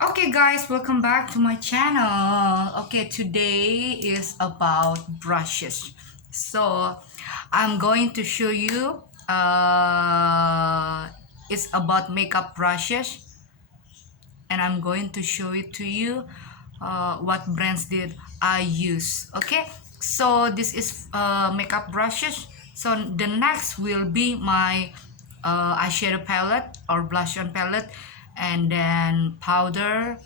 Okay, guys, welcome back to my channel. Okay, today is about brushes. So, I'm going to show you. It's about makeup brushes, and I'm going to show it to you. What brands did I use? Okay, so this is makeup brushes. So the next will be my eyeshadow palette or blush on palette, and then powder,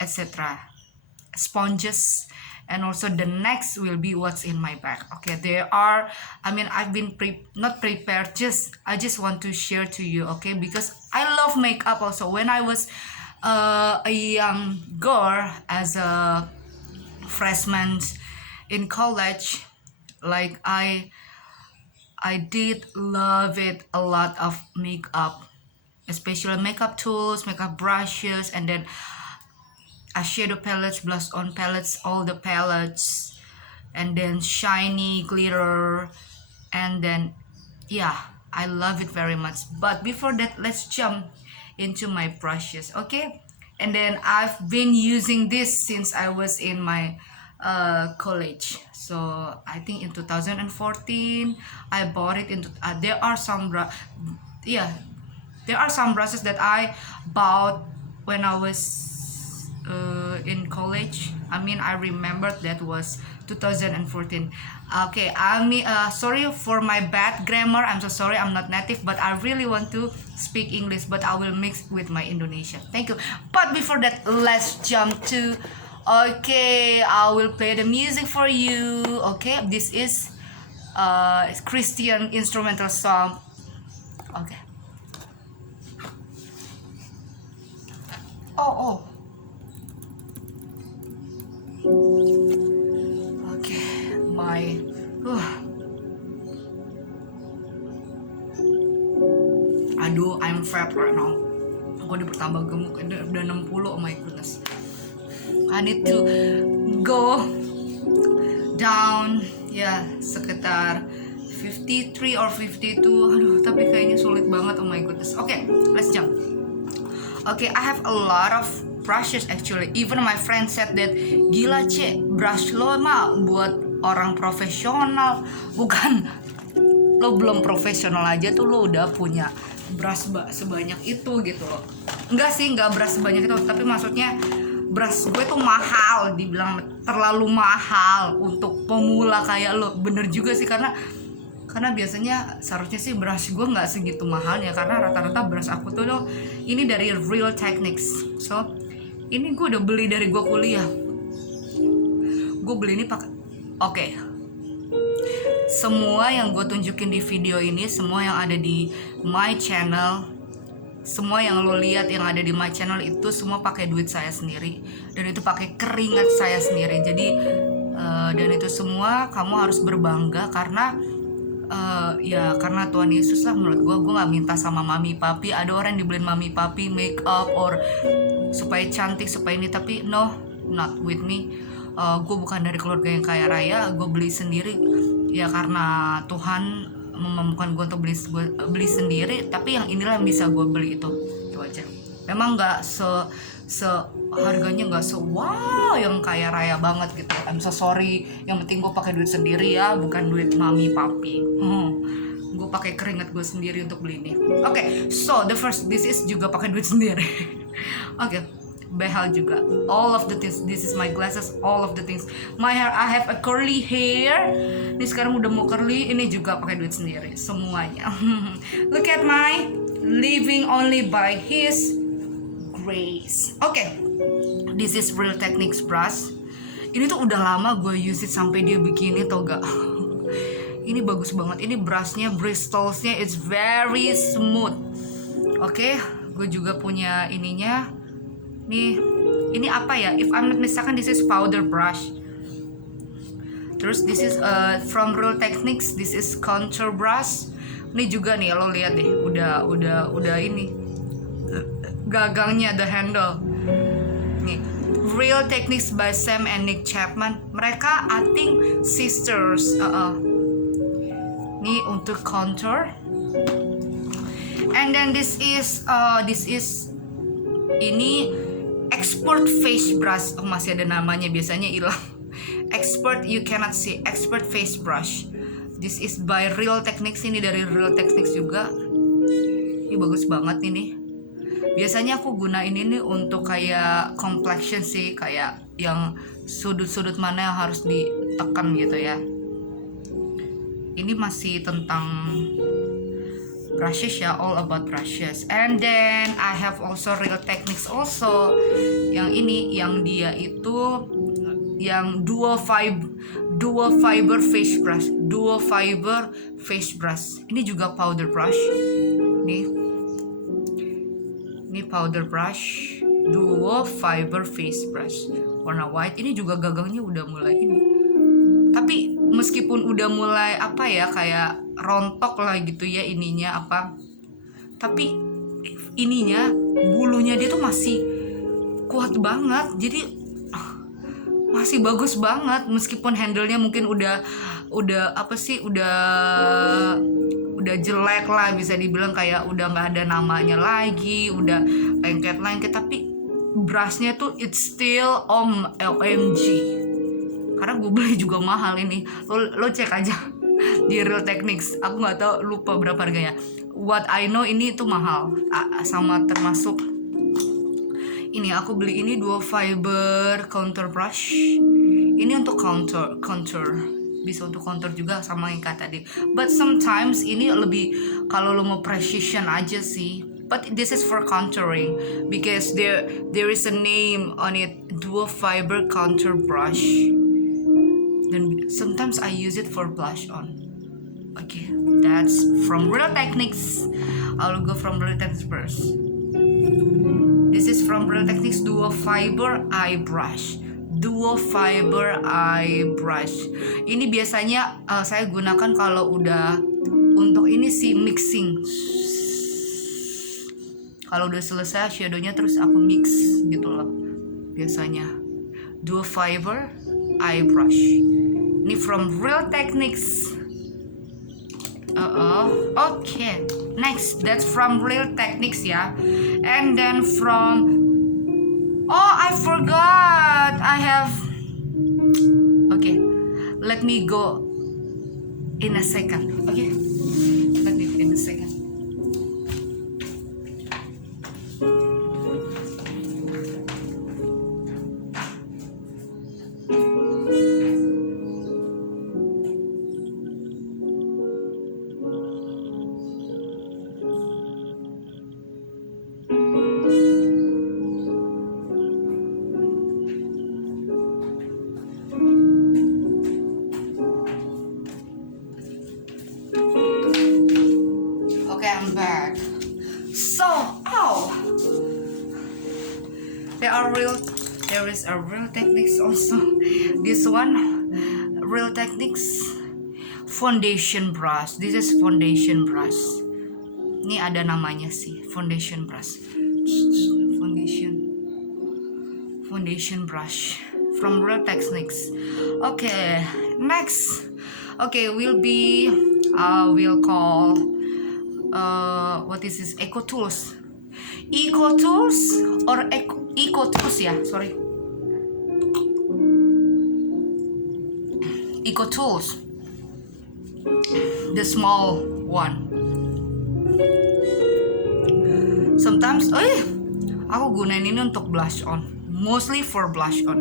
etc. Sponges, and also the next will be what's in my bag. Okay, there are, I've been not prepared, just I just want to share to you. Okay, because I love makeup also. When I was a young girl, as a freshman in college, like I did love it a lot of makeup, especially makeup tools, makeup brushes, and then eyeshadow palettes, blush on palettes, all the palettes, and then shiny glitter, and then yeah, I love it very much. But before that, let's jump into my brushes. Okay, and then I've been using this since I was in my college. So I think in 2014 I bought it. Into there are some yeah, there are some brushes that I bought when I was in college. I remember that was 2014. Okay, sorry for my bad grammar. I'm so sorry. I'm not native, but I really want to speak English, but I will mix with my Indonesian. Thank you. But before that, let's jump to. Okay, I will play the music for you. Okay, this is Christian instrumental song. Okay. Oh, okay, my aduh, I'm fat right now. Aku udah bertambah gemuk, udah 60. Oh my goodness, I need to go down ya, sekitar 53 or 52. Aduh, tapi kayaknya sulit banget. Oh my goodness. Okay, let's jump. Okay, I have a lot of brushes actually. Even my friend said that, gila Ce, brush lo mah buat orang profesional. Bukan, lo belum profesional aja tuh lo udah punya brush sebanyak itu gitu loh. Enggak sih, enggak brush sebanyak itu, tapi maksudnya brush gue tuh mahal. Dibilang terlalu mahal untuk pemula kayak lo. Bener juga sih, karena biasanya seharusnya sih brush gue nggak segitu mahalnya, karena rata-rata brush aku tuh ini dari Real Techniques. So ini gue udah beli dari gue kuliah. Gue beli ini pakai. Oke, semua yang gue tunjukin di video ini, semua yang ada di my channel, semua yang lo lihat yang ada di my channel itu semua pakai duit saya sendiri, dan itu pakai keringat saya sendiri. Jadi dan itu semua kamu harus berbangga, karena ya karena Tuhan Yesus lah. Menurut gue nggak minta sama mami papi. Ada orang yang dibeliin mami papi make up or supaya cantik, supaya ini, tapi no, not with me. Gue bukan dari keluarga yang kaya raya. Gue beli sendiri ya karena Tuhan memampukan gue untuk beli sendiri. Tapi yang inilah yang bisa gue beli, itu aja. Memang nggak harganya nggak wow yang kaya raya banget gitu. I'm so sorry. Yang penting gue pakai duit sendiri ya, bukan duit mami papi. Gue pakai keringat gue sendiri untuk beli ini. Okay, so the first, this is juga pakai duit sendiri. Okay, behel juga. All of the things. This is my glasses. All of the things. My hair, I have a curly hair. Ini sekarang udah mau curly. Ini juga pakai duit sendiri. Semuanya. Look at my living only by His grace. Okay, this is Real Techniques brush. Ini tuh udah lama gue use it sampai dia begini, tau gak? Ini bagus banget. Ini brushnya, bristolsnya, it's very smooth. Oke, gue juga punya ininya. Nih, ini apa ya? If I'm not mistaken, this is powder brush. Terus this is from Real Techniques. This is contour brush. Ini juga nih, lo lihat deh, udah ini gagangnya, the handle. Nih, Real Techniques by Sam and Nick Chapman. Mereka I think sisters. Nih untuk contour. And then this is ini Expert face brush. Oh, masih ada namanya, biasanya hilang. Expert, you cannot see. Expert face brush. This is by Real Techniques. Ini dari Real Techniques juga. Ini bagus banget ini. Biasanya aku gunain ini untuk kayak complexion sih, kayak yang sudut-sudut mana yang harus ditekan gitu ya. Ini masih tentang brushes ya, all about brushes. And then I have also Real Techniques also. Yang ini, yang dia itu yang dual fiber face brush. Dual fiber face brush. Ini juga powder brush. Ini powder brush, dual fiber face brush, warna white. Ini juga gagangnya udah mulai ini. Tapi meskipun udah mulai apa ya, kayak rontok lah gitu ya ininya apa. Tapi ininya, bulunya dia tuh masih kuat banget. Jadi masih bagus banget meskipun handle-nya mungkin udah apa sih, udah jelek lah, bisa dibilang kayak udah nggak ada namanya lagi, udah lengket, tapi brushnya tuh it's still OMG. Karena gue beli juga mahal ini, lo cek aja di Real Techniques. Aku nggak tahu, lupa berapa harganya. What I know ini tuh mahal, sama termasuk ini aku beli ini dual fiber contour brush. Ini untuk contour. Bisa untuk contour juga sama yang kata tadi. But sometimes ini lebih kalau lo mau precision aja sih. But this is for contouring because there is a name on it, dual fiber contour brush. And sometimes I use it for blush on. Okay, that's from Real Techniques. I'll go from Real Techniques first. This is from Real Techniques dual fiber eye brush. Dual fiber eye brush. Ini biasanya saya gunakan kalau udah untuk ini sih mixing. Kalau udah selesai shadownya terus aku mix gitu loh. Biasanya dual fiber eye brush. Ini from Real Techniques. Okay. Next, that's from Real Techniques ya. And then from I forgot. I have. Okay, let me go in a second. Okay, let me in a second. I'm back. So, there is a Real Techniques also. This one, Real Techniques foundation brush. This is foundation brush. Ini ada namanya sih, foundation brush. Foundation brush from Real Techniques. Okay, next. Okay, we'll call what is this? Eco Tools or Eco Tools ya, sorry. Eco Tools, the small one. Sometimes, aku gunain ini untuk blush on, mostly for blush on.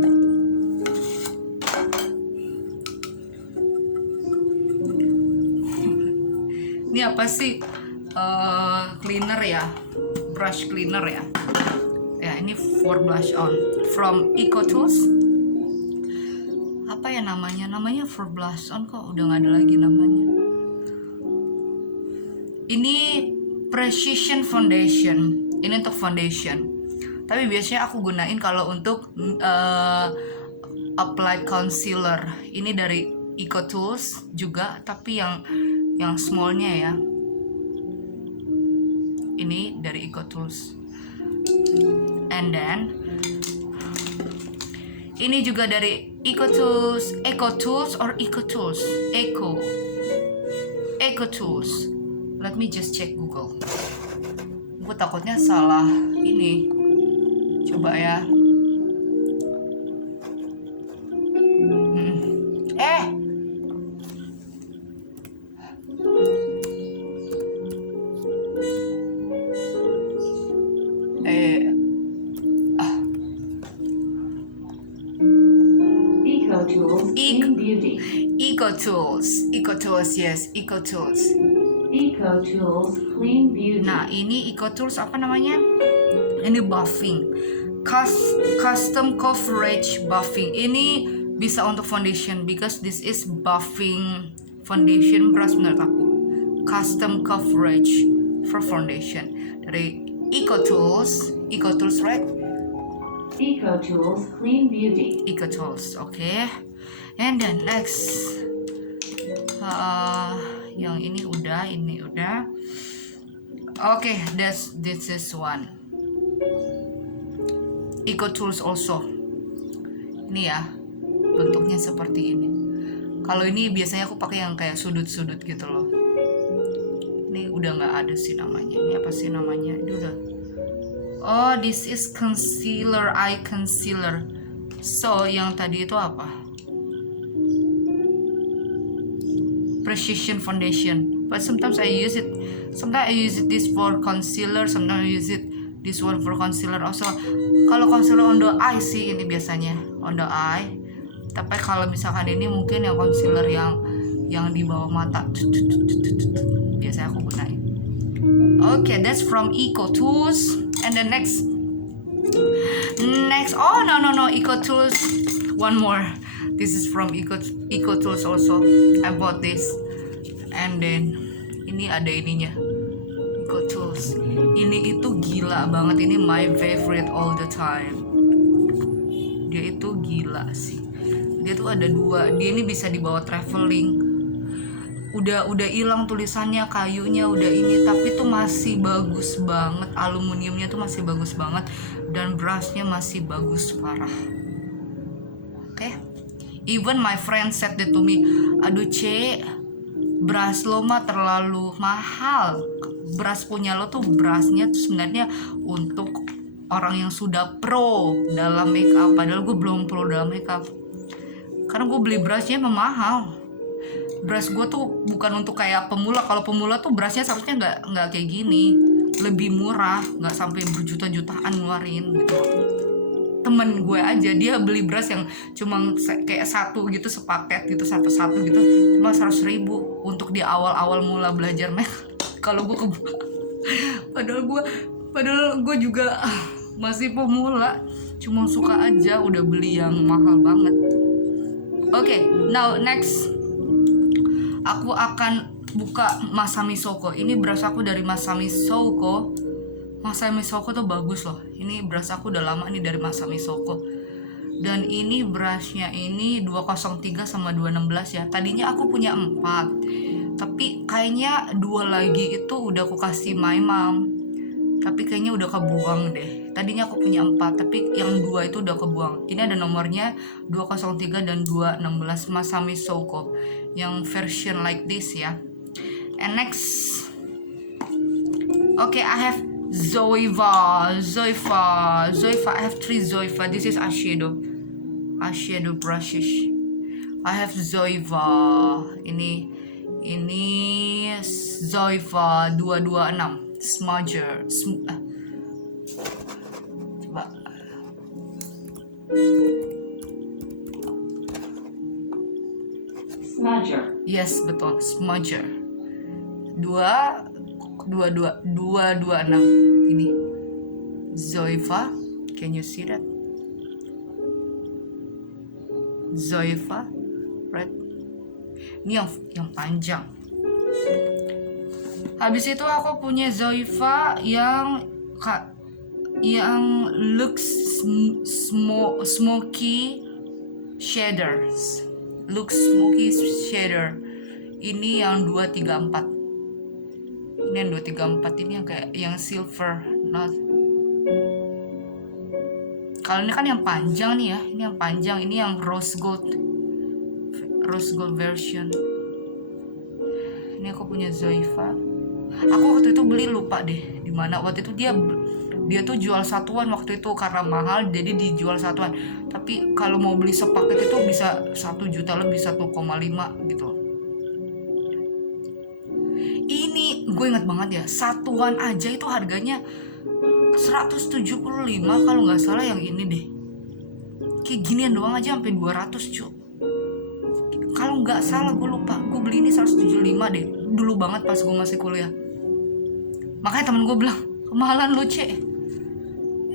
Ini apa sih? Cleaner ya, brush cleaner ya. Ya, ini for blush on from Eco Tools. Apa ya namanya? Namanya for blush on kok udah nggak ada lagi namanya. Ini Precision Foundation. Ini untuk foundation. Tapi biasanya aku gunain kalau untuk apply concealer. Ini dari Eco Tools juga, tapi yang smallnya ya. Ini dari Eco Tools. And then ini juga dari Eco Tools or Eco Tools. Eco Tools. Let me just check Google. Gue takutnya salah ini. Coba ya. EcoTools Clean Beauty. EcoTools, yes, EcoTools. EcoTools Clean Beauty. Nah, ini EcoTools apa namanya? Ini buffing, custom coverage buffing. Ini bisa untuk foundation because this is buffing foundation brush menurut aku. Custom coverage for foundation dari EcoTools, right? EcoTools Clean Beauty. EcoTools, okay. And then next, yang ini udah. Okay, this is one. EcoTools also. Ini ya, bentuknya seperti ini. Kalau ini biasanya aku pakai yang kayak sudut-sudut gitu loh. Ini udah nggak ada sih namanya. Ini apa sih namanya? Ini udah. Oh, this is concealer, eye concealer. So, yang tadi itu apa? Precision foundation. But sometimes I use it. Sometimes I use it this for concealer. Sometimes I use it this one for concealer also. Kalau concealer on the eye sih ini biasanya on the eye. Tapi kalau misalkan ini mungkin yang concealer yang di bawah mata. Biasanya aku gunain. Okay, that's from EcoTools. And the next, oh no, EcoTools. One more. This is from EcoTools also. I bought this. And then ini ada ininya. EcoTools. Ini itu gila banget. Ini my favorite all the time. Dia itu gila sih. Dia tuh ada dua. Dia ini bisa dibawa traveling. Udah hilang tulisannya, kayunya udah ini, tapi tuh masih bagus banget. Aluminiumnya tuh masih bagus banget dan brushnya masih bagus parah. Oke. Even my friend said that to me, aduh C, brush lo mah terlalu mahal. Brush punya lo tuh brushnya tuh sebenarnya untuk orang yang sudah pro dalam makeup. Padahal gue belum pro dalam makeup. Karena gue beli brushnya emang mahal. Brush gue tuh bukan untuk kayak pemula. Kalau pemula tuh brushnya seharusnya nggak kayak gini, lebih murah, nggak sampai berjuta-jutaan ngeluarin gitu. Temen gue aja dia beli brush yang cuma kayak satu gitu, sepaket gitu, satu-satu gitu, cuma 100.000 untuk di awal-awal mula belajar makeup. Kalau gue padahal gue juga masih pemula, cuma suka aja udah beli yang mahal banget. Okay, now next. Aku akan buka Masami Soko. Ini brush aku dari Masami Soko. Masami Soko tuh bagus loh. Ini brush aku udah lama nih dari Masami Soko. Dan ini brushnya ini 203 sama 216 ya. Tadinya aku punya 4. Tapi kayaknya 2 lagi itu udah aku kasih my mom. Tapi kayaknya udah kebuang deh. Tadinya aku punya 4, tapi yang 2 itu udah kebuang. Ini ada nomornya 203 dan 216 Masami Soko. Yang version like this ya. And next, okay, I have Zoeva. I have 3 Zoeva. This is eyeshadow brushes. I have Zoeva. Ini Zoeva 226 smudger. Coba. Smudger. Yes, betul, smudger. 226 ini. Zoeva, can you see that? Zoeva, right? Ini yang panjang. Habis itu aku punya Zoeva yang looks smoky shaders. Looks smoky shader. Ini yang 234. Ini yang 234, ini yang kayak yang silver. Nah, kalau ini kan yang panjang nih ya. Ini yang panjang, ini yang rose gold version. Ini aku punya Zoeva. Aku waktu itu beli, lupa deh di mana. Waktu itu dia tuh jual satuan waktu itu karena mahal, jadi dijual satuan. Tapi kalau mau beli sepaket itu bisa 1 juta lebih, 1,5 gitu. Ini gue ingat banget ya, satuan aja itu harganya 175 kalau nggak salah. Yang ini deh, kayak ginian doang aja sampai 200 cuy. Kalau nggak salah gue lupa, gue beli ini 175 deh, dulu banget pas gue masih kuliah. Makanya temen gue bilang, kemahalan lu Ce.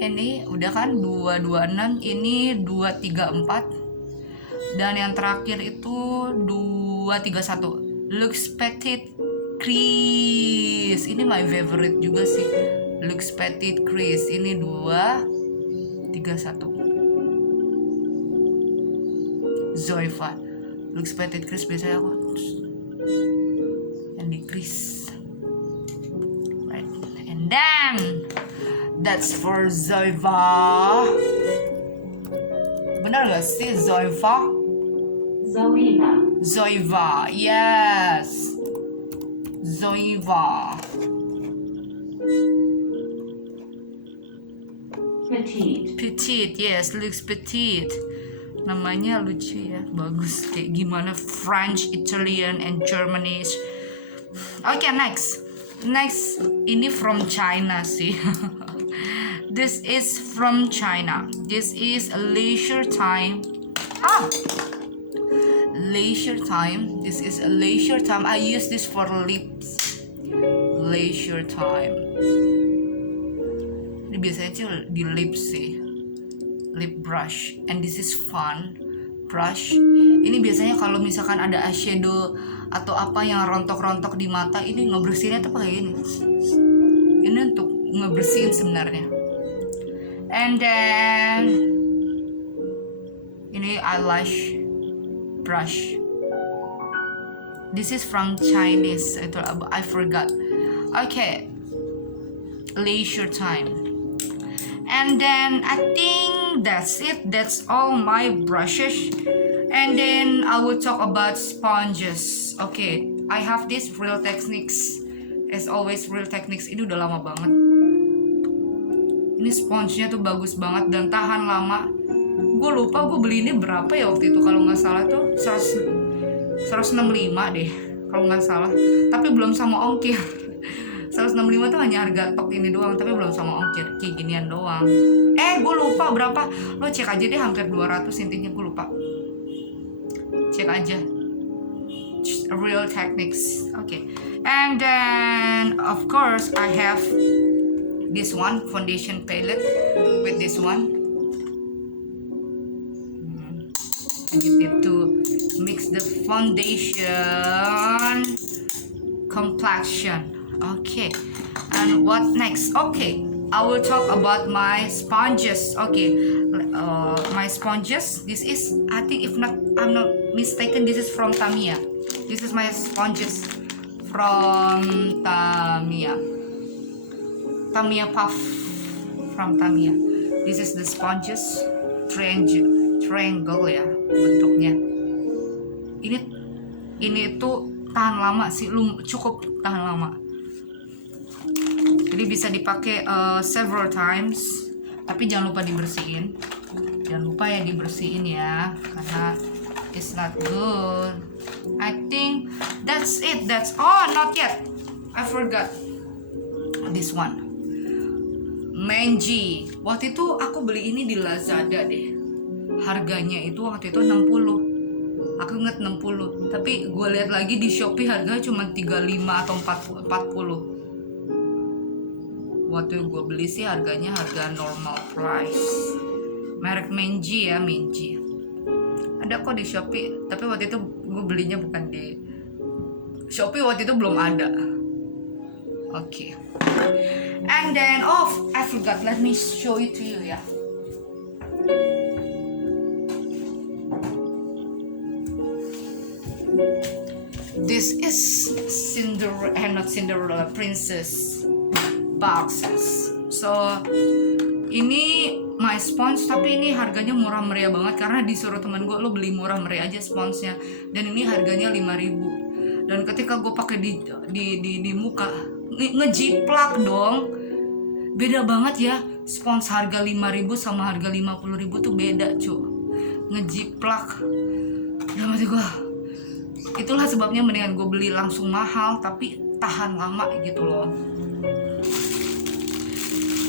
Ini udah kan 226, ini 234, dan yang terakhir itu 231. Lux Petite Crease, ini my favorite juga sih. Lux Petite Crease, ini 231. Zoeva. Lux Petite Crease biasanya aku yang di crease. Right. And then that's for Zoeva. Benar gak sih Zoeva? Zoeva. Zoeva, yes. Zoeva. Petite. Petite, yes, looks petite. Namanya lucu ya, bagus. Kayak gimana French, Italian, and Germanish. Okay, next. Next, ini from China sih. This is from China. This is a leisure time. Leisure time. This is a leisure time. I use this for lips. Leisure time. Ini biasanya sih di lips sih. Lip brush. And this is fun brush. Ini biasanya kalau misalkan ada eyeshadow atau apa yang rontok-rontok di mata, ini ngebersihinnya tuh pakai ini. Ini untuk ngebersihin sebenarnya. And then ini eyelash brush. This is from Chinese. I forgot. Okay. Leisure time. And then I think that's it. That's all my brushes. And then I will talk about sponges. Okay, I have this Real Techniques. As always, Real Techniques ini udah lama banget. Ini sponsnya tuh bagus banget dan tahan lama. Gue lupa gue beli ini berapa ya waktu itu, kalau nggak salah tuh 165 deh kalau nggak salah. Tapi belum sama ongkir. 165 tuh hanya harga tok ini doang, tapi belum sama ongkir, kayak ginian doang. Gue lupa berapa, lo cek aja deh, hampir 200 intinya, gue lupa. Cek aja. Real Techniques. Okay. And then of course I have this one foundation palette with this one. I need to mix the foundation complexion. Okay, and what next? Okay, I will talk about my sponges. Okay, my sponges. This is, I think, if not, I'm not mistaken, this is from Tamiya. This is my sponges from Tamiya. Tamiya Puff from Tamiya. This is the sponges, triangle ya bentuknya. Ini tuh tahan lama sih, cukup tahan lama. Jadi bisa dipakai several times, tapi jangan lupa dibersihin. Jangan lupa ya dibersihin ya, karena it's not good. I think that's it. That's all. Not yet. I forgot this one. Menji. Waktu itu aku beli ini di Lazada deh. Harganya itu waktu itu 60. Aku inget 60. Tapi gue lihat lagi di Shopee harganya cuma 35 atau 40. Waktu gue beli sih harganya harga normal price. Merek Menji ya, Menji. Ada kok di Shopee, tapi waktu itu gue belinya bukan di Shopee, waktu itu belum ada. Okay. And then I forgot. Let me show it to you ya. This is Cinderella Princess boxes. So ini my sponge, tapi ini harganya murah meriah banget karena disuruh teman gue, lo beli murah meriah aja sponsnya, dan ini harganya 5.000. Dan ketika gue pakai di muka, ngejiplak dong. Beda banget ya, spons harga 5.000 sama harga 50.000 tuh beda cu, ngejiplak. Dan mati gue, itulah sebabnya mendingan gue beli langsung mahal tapi tahan lama gitu loh.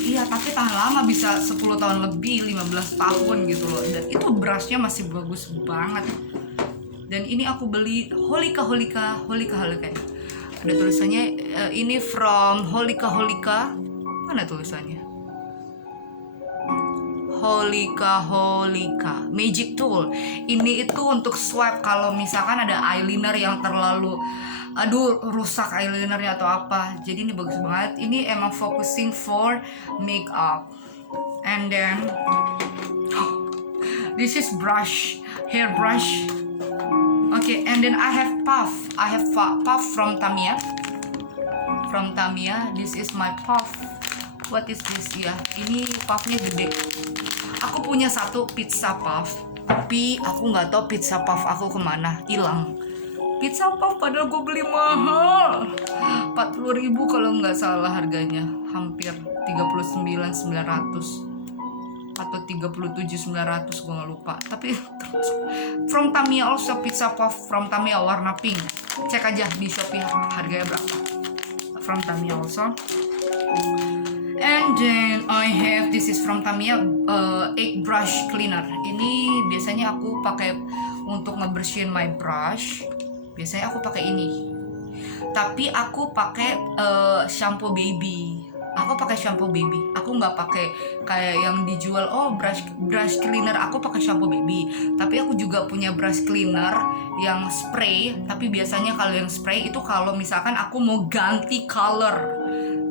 Iya, tapi tahan lama, bisa 10 tahun lebih, 15 tahun gitu loh. Dan itu brushnya masih bagus banget. Dan ini aku beli Holika. Ada tulisannya ini from Holika. Mana tulisannya? Holika Magic Tool. Ini itu untuk swipe kalau misalkan ada eyeliner yang terlalu rusak eyelinernya atau apa. Jadi ini bagus banget. Ini emang focusing for makeup. And then this is hair brush. Okay, and then I have puff from Tamiya. This is my puff. What is this ya? Ini puffnya gede. Aku punya satu pizza puff, tapi aku nggak tahu pizza puff aku kemana, hilang. Pizza puff padahal gue beli mahal, 40.000 kalau nggak salah harganya, hampir 39.900 atau 37.900, gue nggak lupa. Tapi from Tamiya also, pizza puff from Tamiya warna pink. Cek aja di Shopee harganya berapa. From Tamiya also. And then I have, this is from Tamiya, egg brush cleaner. Ini biasanya aku pakai untuk ngebersihin my brush. Biasanya aku pakai ini. Tapi aku pakai shampoo baby. Aku nggak pakai kayak yang dijual brush cleaner. Aku pakai shampoo baby. Tapi aku juga punya brush cleaner yang spray. Tapi biasanya kalau yang spray itu kalau misalkan aku mau ganti color.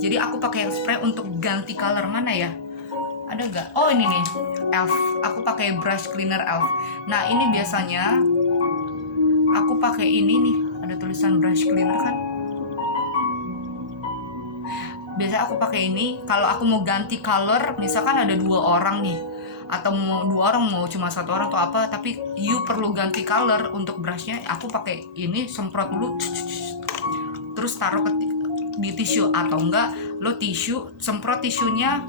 Jadi aku pakai yang spray untuk ganti color. Mana ya? Ada nggak? Oh ini nih, Elf. Aku pakai brush cleaner Elf. Nah ini biasanya aku pakai ini nih. Ada tulisan brush cleaner kan? Biasanya aku pakai ini kalau aku mau ganti color. Misalkan ada 2 orang nih, atau mau 2 orang, mau cuma 1 orang atau apa, tapi you perlu ganti color untuk brushnya. Aku pakai ini, semprot dulu, terus taruh di tisu, atau enggak lo tisu, semprot tisunya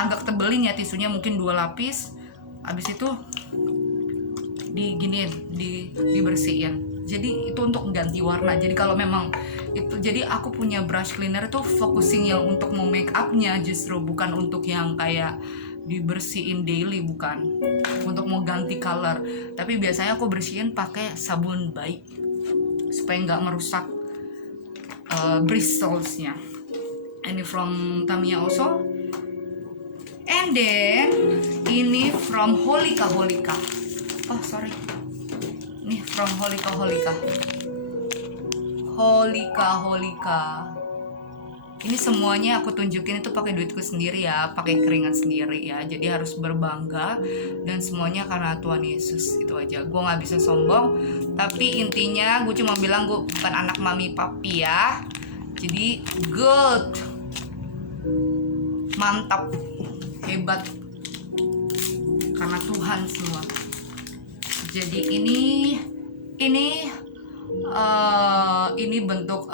agak tebelin ya, tisunya mungkin 2 lapis, habis itu dibersihin. Jadi itu untuk ganti warna. Jadi kalau memang itu, jadi aku punya brush cleaner itu focusing yang untuk mau make upnya, justru bukan untuk yang kayak dibersihin daily, bukan untuk mau ganti color. Tapi biasanya aku bersihin pakai sabun baik supaya nggak merusak bristlesnya. Ini from Tamiya also. And then ini from Holika. Oh sorry, ini from Holika. Ini semuanya aku tunjukin itu pakai duitku sendiri ya, pakai keringat sendiri ya. Jadi harus berbangga, dan semuanya karena Tuhan Yesus. Itu aja. Gue nggak bisa sombong, tapi intinya gue cuma bilang gue bukan anak mami papi ya. Jadi good, mantap, hebat, karena Tuhan semua. Jadi ini bentuk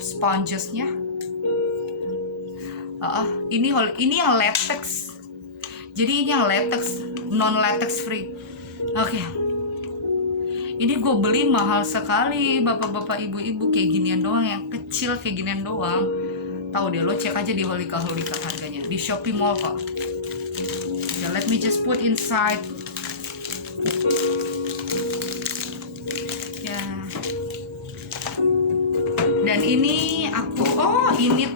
spongesnya. Ini yang latex. Jadi ini yang latex, non latex free. Oke. Ini gue beli mahal sekali, bapak-bapak, ibu-ibu, kayak ginian doang, yang kecil kayak ginian doang. Tahu deh, lo cek aja di Holika harganya di Shopee Mall kok. Ya, let me just put inside. Ya. Dan ini aku, ini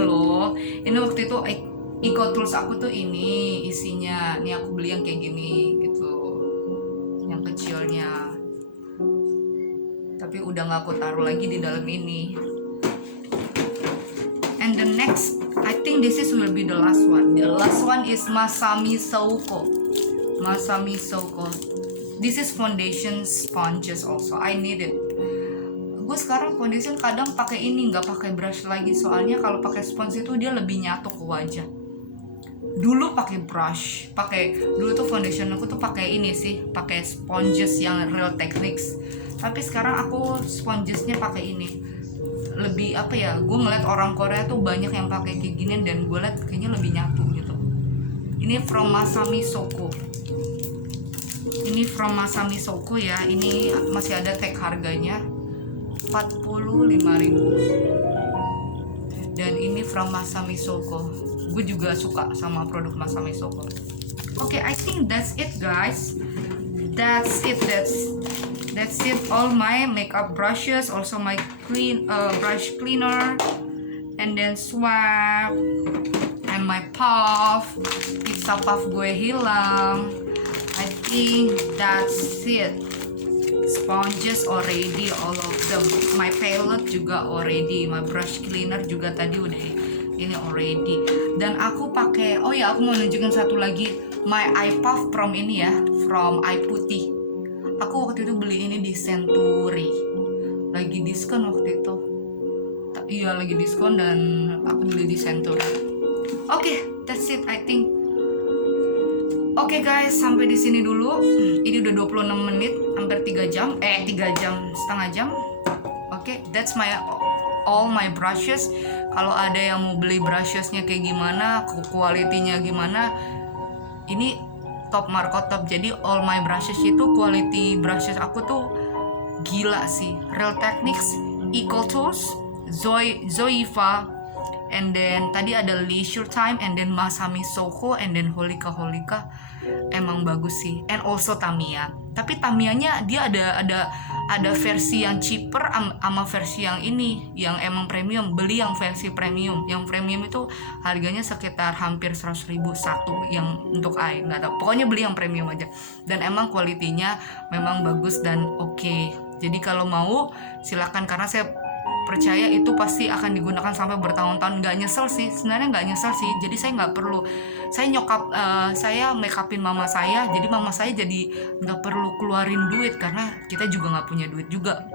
loh. Ini waktu itu Eco Tools aku tuh ini isinya. Nih aku beli yang kayak gini gitu, yang kecilnya. Tapi udah nggak aku taruh lagi di dalam ini. And the next, I think this will be the last one. The last one is Masami Souko. This is foundation sponges also. I need it. Gue sekarang foundation kadang pakai ini, nggak pakai brush lagi, soalnya kalau pakai sponge itu dia lebih nyatu ke wajah. Dulu pakai brush, dulu tuh foundation aku tuh pakai ini sih, pakai sponges yang Real Techniques. Tapi sekarang aku spongesnya pakai ini. Lebih apa ya? Gue ngeliat orang Korea tuh banyak yang pakai kayak gini, dan gue liat kayaknya lebih nyatu gitu. Ini from Masami Souko. Ya. Ini masih ada tag harganya, 45.000. Dan ini from Masami Souko. Gue juga suka sama produk Masami Souko. Oke, I think that's it guys. that's it. That's it. All my makeup brushes, also my brush cleaner, and then swab, and my puff. Pizza puff gue hilang. I think that's it. Sponges already, all of them. My palette juga already. My brush cleaner juga tadi udah ini already. Dan aku pakai, oh ya, aku mau nunjukin satu lagi. My eye puff from ini ya, from Eye Putih. Aku waktu itu beli ini di Century. Lagi diskon waktu itu. Iya, lagi diskon dan aku beli di Century. Oke, that's it I think. Oke guys, sampai di sini dulu. Ini udah 26 menit, hampir 3 jam. 3 jam, setengah jam. Oke, that's all my brushes. Kalau ada yang mau beli brushesnya kayak gimana, quality-nya gimana, ini top Marco top. Jadi all my brushes itu quality brushes aku tuh gila sih. Real Techniques, Eco Tools, Zoeva, and then tadi ada Leisure Time, and then Masami Soho, and then Holika. Emang bagus sih. And also Tamiya. Tapi Tamiyanya dia ada versi yang cheaper sama versi yang ini yang emang premium. Beli yang versi premium. Yang premium itu harganya sekitar hampir 100.000 satu yang untuk eye, nggak tahu. Pokoknya beli yang premium aja. Dan emang kualitinya memang bagus dan oke. Jadi kalau mau silakan, karena saya percaya itu pasti akan digunakan sampai bertahun-tahun. Nggak nyesel sih, sebenarnya nggak nyesel sih. Jadi saya nggak perlu, saya make upin mama saya, jadi mama saya jadi nggak perlu keluarin duit, karena kita juga nggak punya duit juga.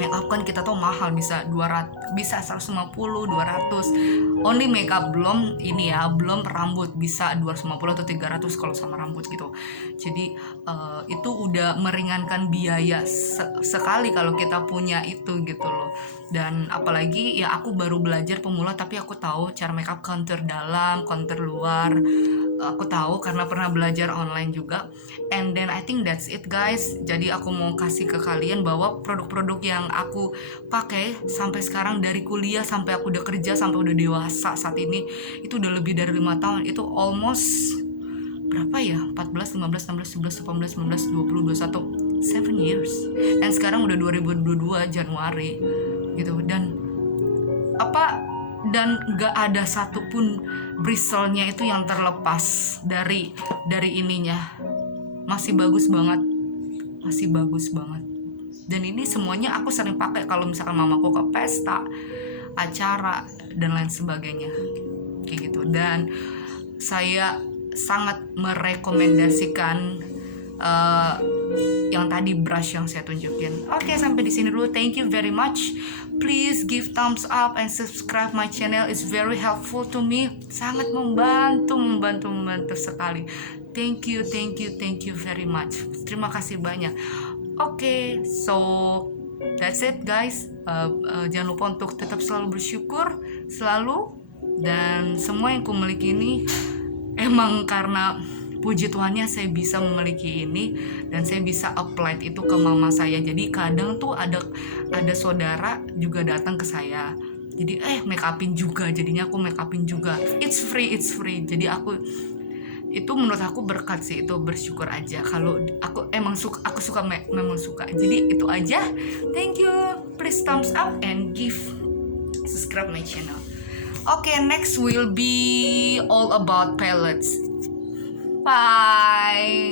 Make up kan kita tuh mahal, bisa 200, bisa 150, 200. Only make up, belum ini ya, belum rambut, bisa 250 atau 300 kalau sama rambut gitu. Jadi itu udah meringankan biaya sekali kalau kita punya itu gitu loh. Dan apalagi ya aku baru belajar pemula, tapi aku tahu cara make up contour dalam, contour luar. Aku tahu karena pernah belajar online juga. And then I think that's it guys. Jadi aku mau kasih ke kalian bahwa produk-produk yang aku pakai sampai sekarang, dari kuliah sampai aku udah kerja, sampai udah dewasa saat ini, itu udah lebih dari 5 tahun. Itu almost berapa ya? 14, 15, 16, 17, 18, 19, 20, 21, 7 years. Dan sekarang udah 2022 Januari gitu. Dan gak ada satupun bristle-nya itu yang terlepas dari ininya. Masih bagus banget. Dan ini semuanya aku sering pakai kalau misalkan mamaku ke pesta, acara, dan lain sebagainya kayak gitu. Dan saya sangat merekomendasikan yang tadi brush yang saya tunjukin. Oke, sampai di sini dulu. Thank you very much. Please give thumbs up and subscribe my channel. It's very helpful to me. Sangat membantu sekali. Thank you very much. Terima kasih banyak. Oke, so that's it guys. Jangan lupa untuk tetap selalu bersyukur selalu, dan semua yang kumiliki ini emang karena puji Tuhannya saya bisa memiliki ini, dan saya bisa apply itu ke mama saya. Jadi kadang tuh ada saudara juga datang ke saya, jadi make upin juga, jadinya aku make upin juga. It's free. Jadi itu menurut aku berkat sih, itu bersyukur aja. Kalau aku emang memang suka. Jadi itu aja. Thank you. Please thumbs up and subscribe my channel. Okay, next will be all about palettes. Bye.